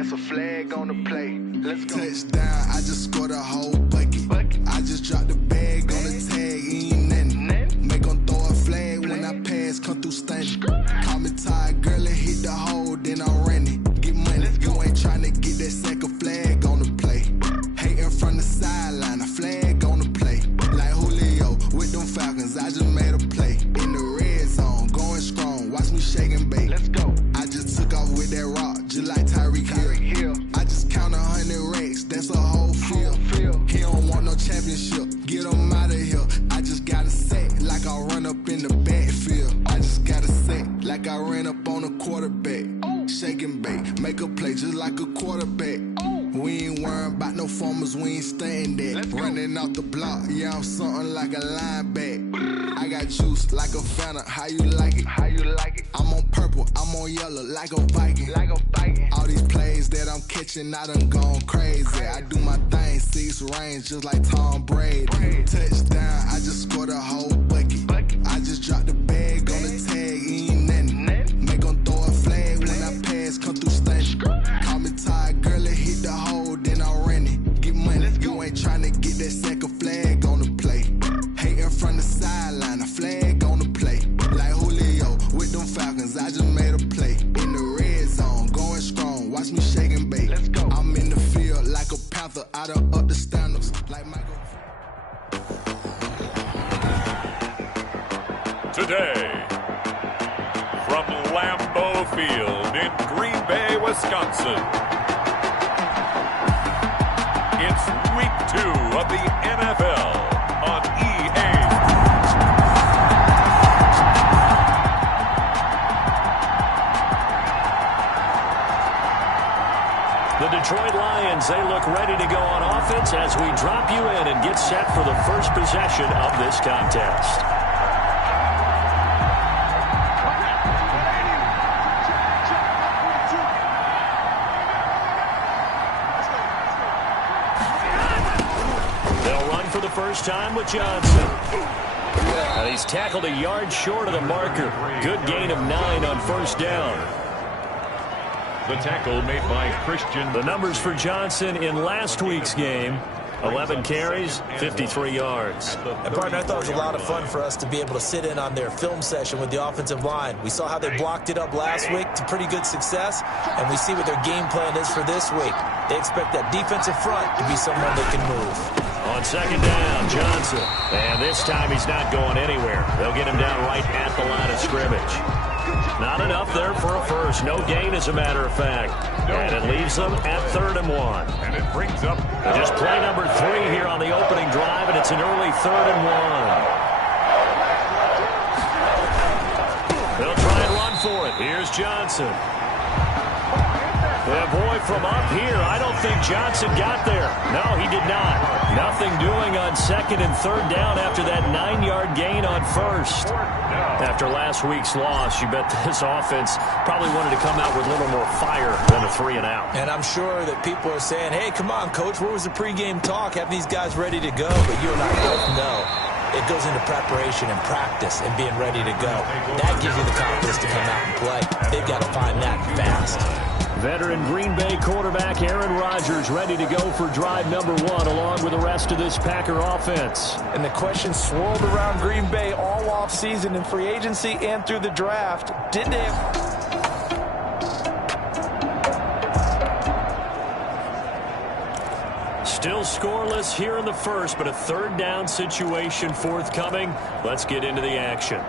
That's a flag on the play. Let's go. Touchdown, I just scored a whole bucket. I just dropped the bag on the tag, ain't nothing. Make 'em throw a flag when I pass, come through stunning. Call me tired, girl, and hit the hole, then I'm running. Get money, you ain't tryna get that second flag on the play. Hating from the sideline, a flag on the play. Like Julio with them Falcons, I just made a play. In the red zone, going strong, watch me shake and bake. Let's go. I just took off with that rock, just like Tyreek Hill. I just count 100 racks, that's a whole field. He don't want no championship, get him out of here. I just got a set, like I run up in the backfield. I just got a set, like I ran up on a quarterback. Shake and bake, make a play just like a quarterback. We ain't worrying about no formers, we ain't staying there. Running off the block, yeah, I'm something like a linebacker. I got juice like a Fanta, how you like it? How you like it? I'm on purple, I'm on yellow, like a Viking. Like a Viking. All these plays that I'm catching, I done gone crazy. I do my thing, 6 range, just like Tom Brady. Touchdown, I just scored a whole bucket. I just dropped the bag on the tag, ain't nothing. Make 'em throw a flag when I pass, come through stunning. Call me tired, girl, and hit the hole, then I'm running. Get money, you ain't tryna get that second flag on the play. Hating from the sideline, a flag on the play. Like Julio with them Falcons, I just made a play. In the red zone, going strong, watch me shake and bake. Let's go. I'm in the field like a panther, I done up the standards. Like Michael. Today, from Lambeau Field in Green Bay, Wisconsin, it's Week 2 of the NFL on EA. The Detroit Lions, they look ready to go on offense as we drop you in and get set for the first possession of this contest. They'll run for the first time with Johnson. And he's tackled a yard short of the marker. Good gain of 9 on first down. The tackle made by Christian. The numbers for Johnson in last week's game: 11 carries, 53 yards. And partner, I thought it was a lot of fun for us to be able to sit in on their film session with the offensive line. We saw how they blocked it up last week to pretty good success, and we see what their game plan is for this week. They expect that defensive front to be someone that can move. On second down, Johnson. And this time he's not going anywhere. They'll get him down right at the line of scrimmage. Not enough there for a first. No gain, as a matter of fact. And it leaves them at 3rd and 1. And it brings up Just play number 3 here on the opening drive, and it's an early 3rd and 1. They'll try and run for it. Here's Johnson. Yeah, boy, from up here, I don't think Johnson got there. No, he did not. Nothing doing on 2nd and 3rd down after that 9-yard gain on first. After last week's loss, you bet this offense probably wanted to come out with a little more fire than a 3 and out. And I'm sure that people are saying, hey, come on, Coach, where was the pregame talk? Have these guys ready to go? But you and I both know it goes into preparation and practice and being ready to go. That gives you the confidence to come out and play. They've got to find that fast. Veteran Green Bay quarterback Aaron Rodgers ready to go for drive number 1 along with the rest of this Packer offense. And the question swirled around Green Bay all offseason in free agency and through the draft. Did they have... Still scoreless here in the first, but a 3rd down situation forthcoming. Let's get into the action.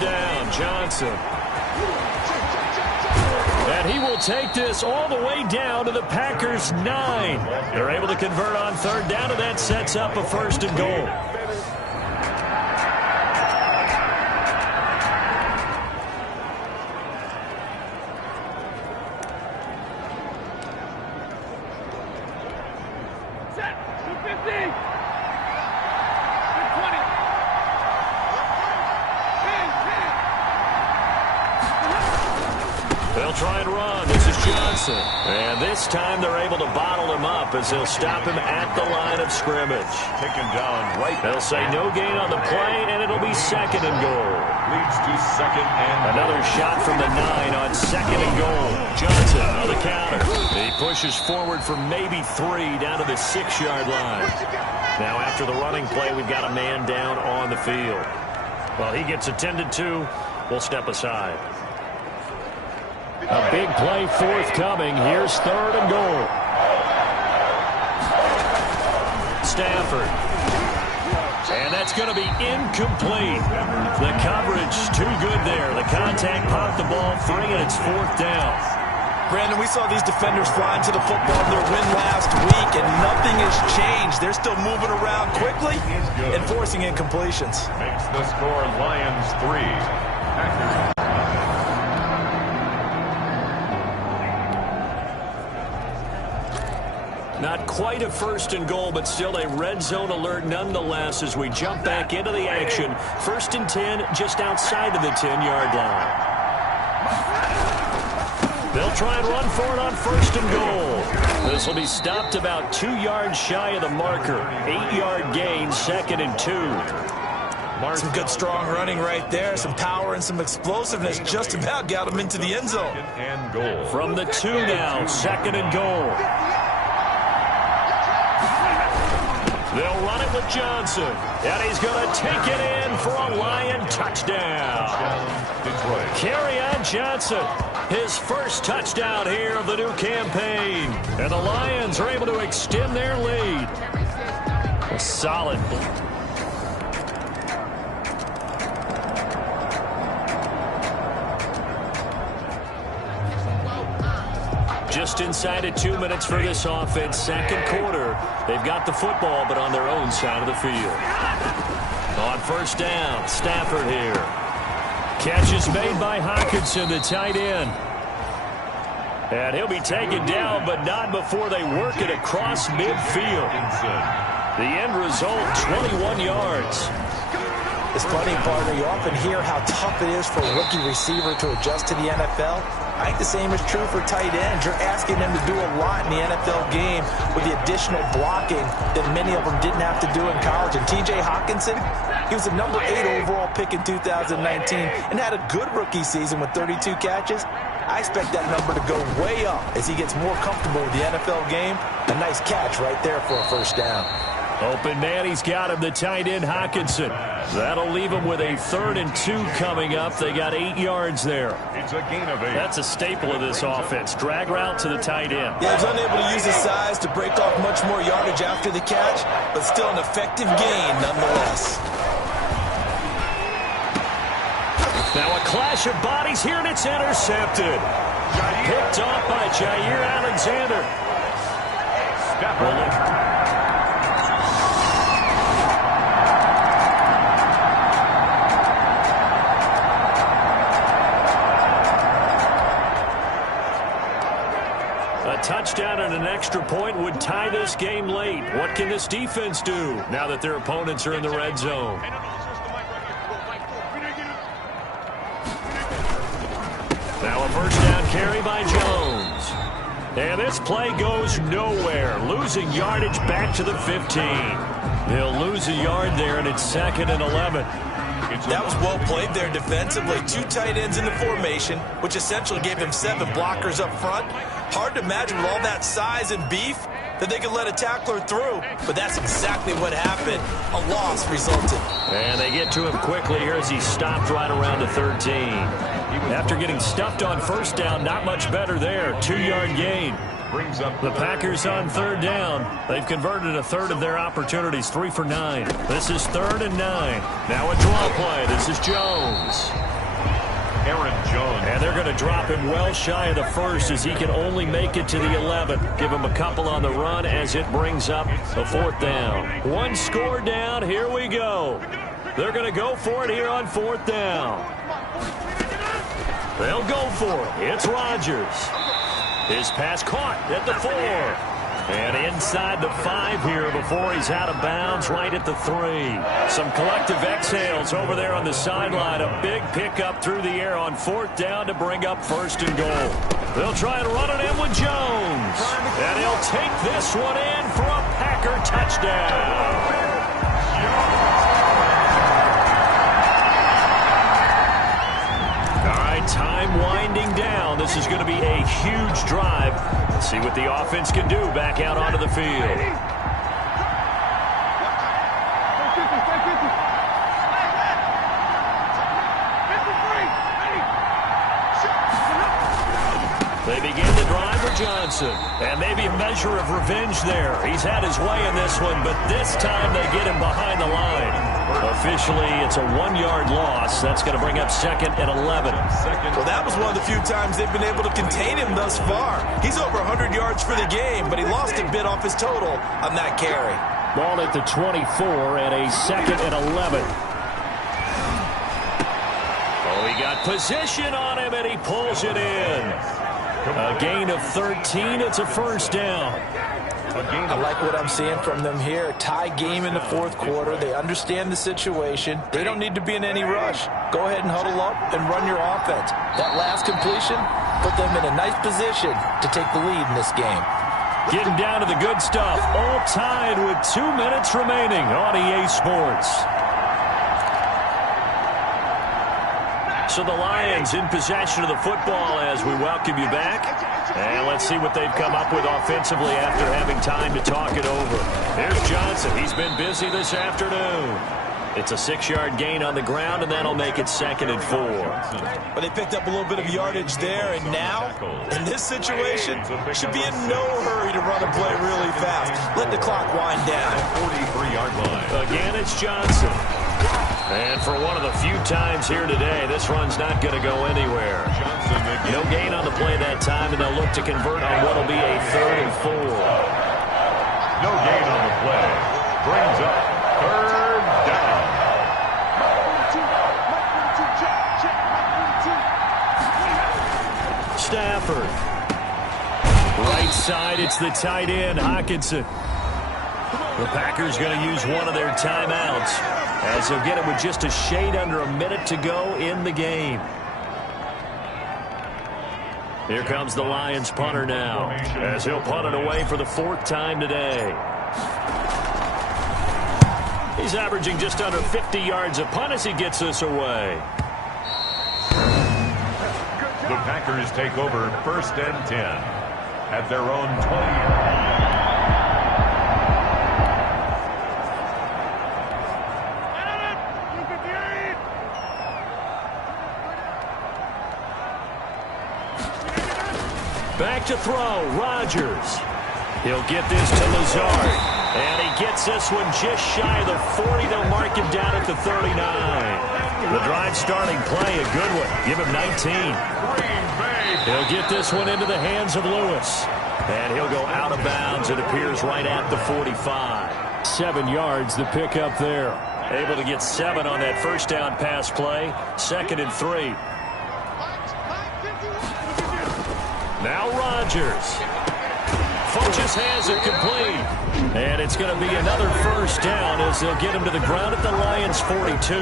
Down, Johnson. And he will take this all the way down to the Packers' 9. They're able to convert on 3rd down, and that sets up a 1st and goal. Set. 250. They'll try and run. This is Johnson. And this time they're able to bottle him up as they'll stop him at the line of scrimmage. Taken down right. They'll say no gain on the play, and it'll be 2nd and goal. Leads to 2nd and Another shot from the 9 on 2nd and goal. Johnson on the counter. He pushes forward for maybe 3 down to the 6-yard line. Now after the running play, we've got a man down on the field. Well, he gets attended to. We'll step aside. A big play forthcoming. Here's 3rd and goal. Stafford. And that's going to be incomplete. The coverage too good there. The contact popped the ball free, and it's 4th down. Brandon, we saw these defenders flying to the football in their win last week, and nothing has changed. They're still moving around quickly and forcing incompletions. makes the score Lions 3. Packers. Not quite a 1st and goal, but still a red zone alert nonetheless as we jump back into the action. 1st and 10 just outside of the 10-yard line. They'll try and run for it on 1st and goal. This will be stopped about 2 yards shy of the marker. 8-yard gain, 2nd and 2. Some good strong running right there. Some power and some explosiveness just about got him into the end zone. And goal. From the 2 now, 2nd and goal. They'll run it with Johnson. And he's going to take it in for a Lion touchdown. Detroit. Carry on Johnson. His first touchdown here of the new campaign. And the Lions are able to extend their lead. A solid. Just inside of 2 minutes for this offense. 2nd quarter. They've got the football, but on their own side of the field. On 1st down, Stafford here. Catch is made by Hawkinson, the tight end. And he'll be taken down, but not before they work it across midfield. The end result, 21 yards. It's funny, partner. You often hear how tough it is for a rookie receiver to adjust to the NFL. I think the same is true for tight ends. You're asking them to do a lot in the NFL game with the additional blocking that many of them didn't have to do in college. And T.J. Hawkinson, he was a number 8 overall pick in 2019 and had a good rookie season with 32 catches. I expect that number to go way up as he gets more comfortable with the NFL game. A nice catch right there for a 1st down. Open man, he's got him, the tight end Hawkinson. That'll leave him with a 3rd and 2 coming up. They got 8 yards there. It's a gain of 8. That's a staple of this offense. Drag route to the tight end. Yeah, he's unable to use his size to break off much more yardage after the catch, but still an effective gain nonetheless. Now a clash of bodies here, and it's intercepted. Picked off by Jair Alexander. A touchdown and an extra point would tie this game late. What can this defense do now that their opponents are in the red zone? Now a 1st down carry by Jones. And this play goes nowhere. Losing yardage back to the 15. They'll lose a yard there, and it's 2nd and 11. That was well played there defensively. 2 tight ends in the formation, which essentially gave them 7 blockers up front. Hard to imagine with all that size and beef that they could let a tackler through, but that's exactly what happened. A loss resulted. And they get to him quickly here as he stopped right around the 13. After getting stuffed on 1st down, not much better there. 2-yard gain. Brings up the Packers on 3rd down. They've converted a 1/3 of their opportunities, 3 for 9. This is 3rd and 9. Now a draw play. This is Jones. Aaron Jones. And they're going to drop him well shy of the 1st as he can only make it to the 11. Give him a couple on the run as it brings up the 4th down. 1 score down. Here we go. They're going to go for it here on 4th down. They'll go for it. It's Rodgers. His pass caught at the 4. And inside the 5 here before he's out of bounds right at the 3. Some collective exhales over there on the sideline. A big pickup through the air on 4th down to bring up 1st and goal. They'll try and run it in with Jones. And he'll take this one in for a Packer touchdown. Time winding down. This is going to be a huge drive. Let's see what the offense can do back out onto the field. They begin the drive with Johnson. And maybe a measure of revenge there. He's had his way in this one, but this time they get him behind the line. Officially, it's a 1-yard loss. That's going to bring up 2nd and 11. Well, that was one of the few times they've been able to contain him thus far. He's over 100 yards for the game, but he lost a bit off his total on that carry. Ball at the 24 and a 2nd and 11. Oh, he got position on him, and he pulls it in. A gain of 13. It's a 1st down. I like what I'm seeing from them here. Tie game in the 4th quarter. They understand the situation. They don't need to be in any rush. Go ahead and huddle up and run your offense. That last completion put them in a nice position to take the lead in this game. Getting down to the good stuff. All tied with 2 minutes remaining on EA Sports. So the Lions in possession of the football as we welcome you back. And let's see what they've come up with offensively after having time to talk it over. There's Johnson. He's been busy this afternoon. It's a 6-yard gain on the ground, and that'll make it 2nd and 4. But they picked up a little bit of yardage there, and now, in this situation, should be in no hurry to run a play really fast. Let the clock wind down. 43-yard line. Again, it's Johnson. And for one of the few times here today, this run's not going to go anywhere. No gain on the play that time, and they'll look to convert on what will be a 3rd and 4. No gain on the play. Brings up 3rd down. Stafford. Right side, it's the tight end, Hockenson. The Packers going to use one of their timeouts as they'll get it with just a shade under a minute to go in the game. Here comes the Lions punter now as he'll punt it away for the 4th time today. He's averaging just under 50 yards a punt as he gets this away. The Packers take over 1st and 10 at their own 20-yard line. Back to throw, Rodgers. He'll get this to Lazard. And he gets this one just shy of the 40. They'll mark him down at the 39. The drive starting play, a good one. Give him 19. He'll get this one into the hands of Lewis. And he'll go out of bounds. It appears right at the 45. 7 yards, the pickup there. Able to get 7 on that 1st down pass play. 2nd and 3. Now Rodgers. Funches has it complete. And it's going to be another 1st down as they'll get him to the ground at the Lions' 42.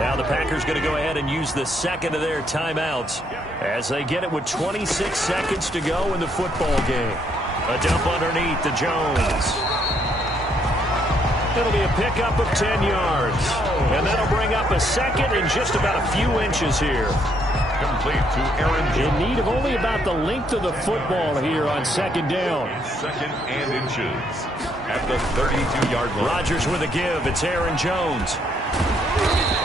Now the Packers going to go ahead and use the 2nd of their timeouts as they get it with 26 seconds to go in the football game. A dump underneath to Jones. It'll be a pickup of 10 yards. And that'll bring up a 2nd and just about a few inches here. Complete to Aaron Jones. In need of only about the length of the football here on 2nd down. 2nd and inches at the 32-yard line. Rodgers with a give. It's Aaron Jones.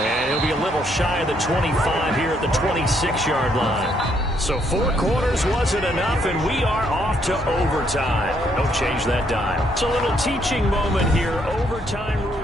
And he'll be a little shy of the 25 here at the 26-yard line. So 4 quarters wasn't enough, and we are off to overtime. Don't change that dime. It's a little teaching moment here. Overtime rules.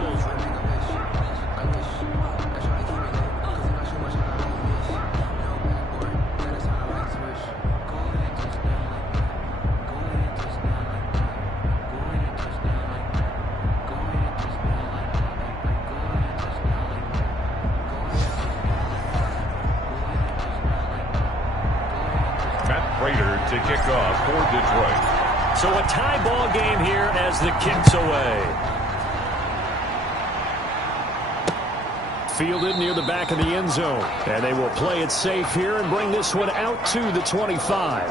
To kick off for Detroit. So a tie ball game here as the kick's away. Fielded near the back of the end zone. And they will play it safe here and bring this one out to the 25.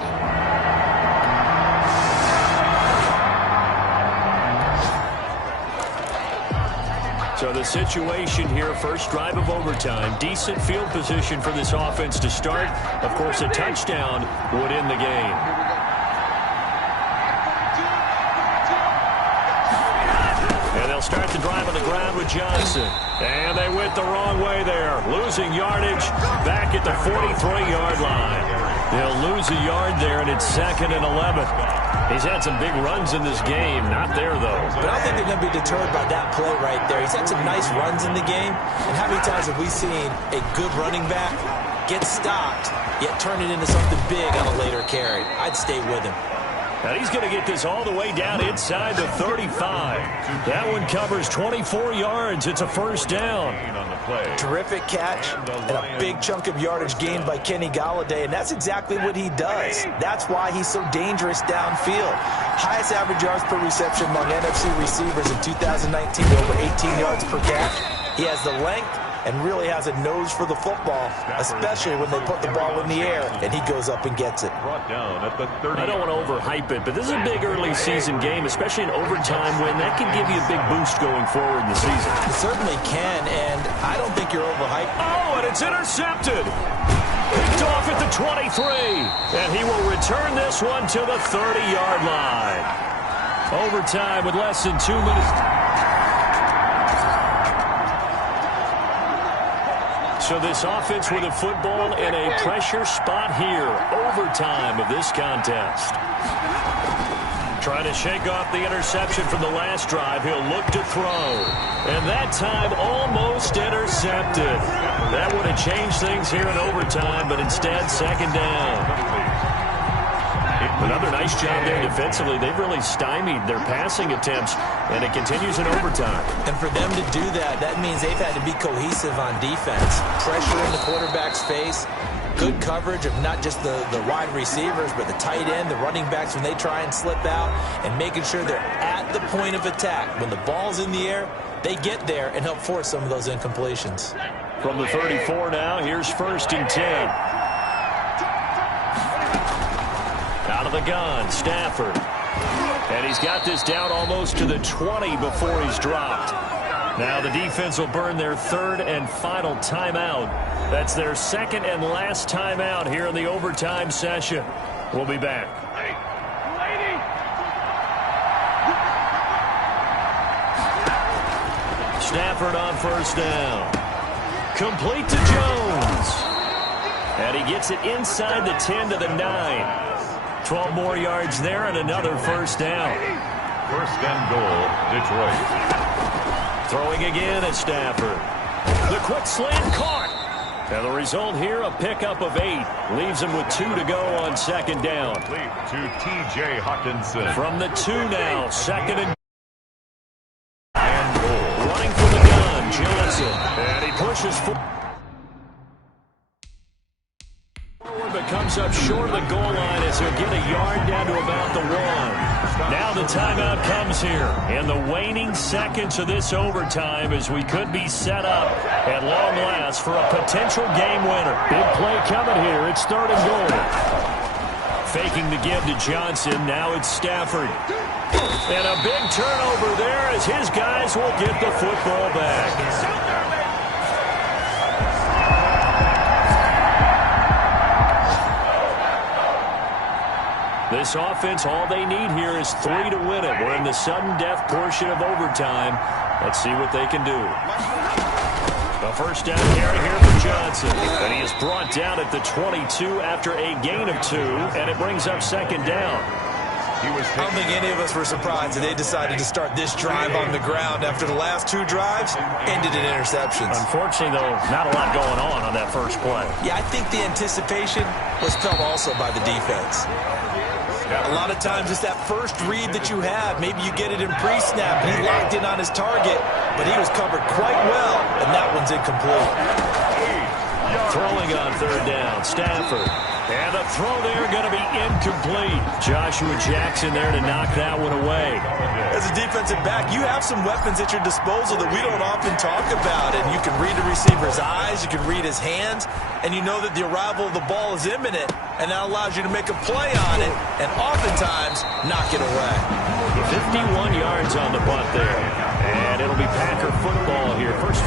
So the situation here, first drive of overtime. Decent field position for this offense to start. Of course, a touchdown would end the game. And they'll start the drive on the ground with Johnson. And they went the wrong way there. Losing yardage back at the 43-yard line. They'll lose a yard there, and it's 2nd and 11. He's had some big runs in this game. Not there, though. But I don't think they're going to be deterred by that play right there. He's had some nice runs in the game. And how many times have we seen a good running back get stopped, yet turn it into something big on a later carry? I'd stay with him. And he's going to get this all the way down inside the 35. That one covers 24 yards. It's a first down. Terrific catch and a big chunk of yardage gained by Kenny Golladay, and that's exactly what he does. That's why he's so dangerous downfield. Highest average yards per reception among NFC receivers in 2019, over 18 yards per catch. He has the length and really has a nose for the football, especially when they put the ball in the air, and he goes up and gets it. I don't want to overhype it, but this is a big early season game, especially an overtime win. That can give you a big boost going forward in the season. It certainly can, and I don't think you're overhyped. Oh, and it's intercepted. Picked off at the 23, and he will return this one to the 30-yard line. Overtime with less than 2 minutes. So this offense with a football in a pressure spot here. Overtime of this contest. Trying to shake off the interception from the last drive. He'll look to throw. And that time almost intercepted. That would have changed things here in overtime, but instead 2nd down. Another nice job there defensively. They've really stymied their passing attempts, and it continues in overtime. And for them to do that, that means they've had to be cohesive on defense. Pressure in the quarterback's face, good coverage of not just the wide receivers, but the tight end, the running backs when they try and slip out, and making sure they're at the point of attack. When the ball's in the air, they get there and help force some of those incompletions. From the 34 now, here's 1st and 10. Out of the gun, Stafford. And he's got this down almost to the 20 before he's dropped. Now the defense will burn their 3rd and final timeout. That's their 2nd and last timeout here in the overtime session. We'll be back. Stafford on 1st down. Complete to Jones. And he gets it inside the 10 to the 9. 12 more yards there and another 1st down. 1st and goal, Detroit. Throwing again at Stafford. The quick slant caught. And the result here, a pickup of 8. Leaves him with 2 to go on 2nd down. To T.J. Hawkinson. From the 2 now, 2nd and goal. Running from the gun, Johnson. And he pushes forward. But comes up short of the goal line as he'll get a yard down to about the 1. Now the timeout comes here in the waning seconds of this overtime as we could be set up at long last for a potential game winner. Big play coming here. It's 3rd and goal. Faking the give to Johnson. Now it's Stafford. And a big turnover there as his guys will get the football back. This offense, all they need here is 3 to win it. We're in the sudden death portion of overtime. Let's see what they can do. A 1st down carry here for Johnson. And he is brought down at the 22 after a gain of 2. And it brings up 2nd down. I don't think any of us were surprised that they decided to start this drive on the ground after the last 2 drives ended in interceptions. Unfortunately, though, not a lot going on that first play. Yeah, I think the anticipation was felt also by the defense. A lot of times it's that first read that you have. Maybe you get it in pre-snap and he locked in on his target, but he was covered quite well, and that one's incomplete. Throwing on third down, Stafford. And the throw there going to be incomplete. Joshua Jackson there to knock that one away. As a defensive back, you have some weapons at your disposal that we don't often talk about. And you can read the receiver's eyes, you can read his hands, and you know that the arrival of the ball is imminent. And that allows you to make a play on it and oftentimes knock it away. 51 yards on the punt there. And it'll be Packer football here. First.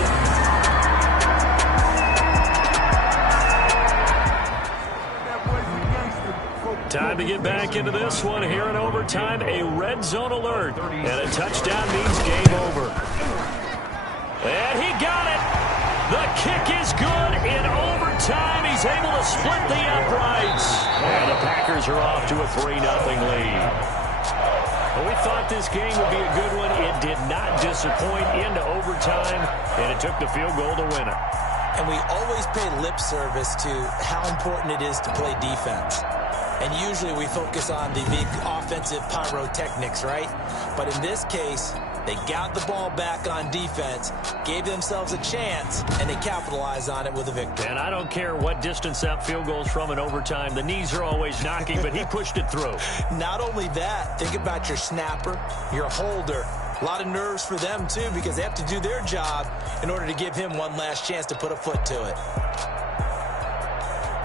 Time to get back into this one here in overtime. A red zone alert. And a touchdown means game over. And he got it. The kick is good in overtime. He's able to split the uprights. And the Packers are off to a 3-0 lead. Well, we thought this game would be a good one. It did not disappoint into overtime, and it took the field goal to win it. And we always pay lip service to how important it is to play defense. And usually we focus on the big offensive pyrotechnics, right? But in this case, they got the ball back on defense, gave themselves a chance, and they capitalized on it with a victory. And I don't care what distance that field goal's from in overtime. The knees are always knocking, but he pushed it through. Not only that, think about your snapper, your holder. A lot of nerves for them, too, because they have to do their job in order to give him one last chance to put a foot to it.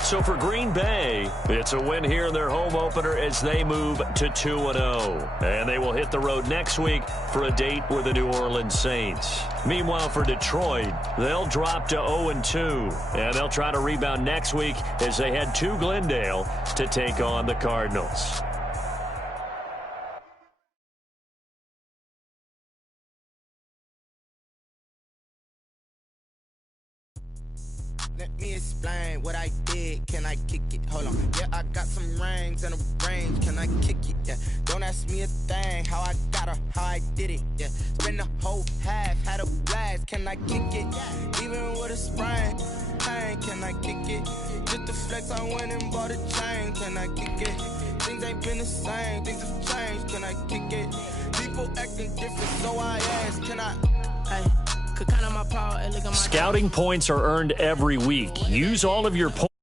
So for Green Bay, it's a win here in their home opener as they move to 2-0. And they will hit the road next week for a date with the New Orleans Saints. Meanwhile, for Detroit, they'll drop to 0-2. And they'll try to rebound next week as they head to Glendale to take on the Cardinals. Let me explain what I did. Can I kick it? Hold on. Yeah, I got some rings and a range. Can I kick it? Yeah. Don't ask me a thing. How I got her, how I did it. Yeah. Spend the whole half, had a blast. Can I kick it? Even with a sprain. Pain, can I kick it? Just to flex, I went and bought a chain. Can I kick it? Things ain't been the same. Things have changed. Can I kick it? People acting different, so I ask. Can I? Hey. Scouting points are earned every week. Use all of your points.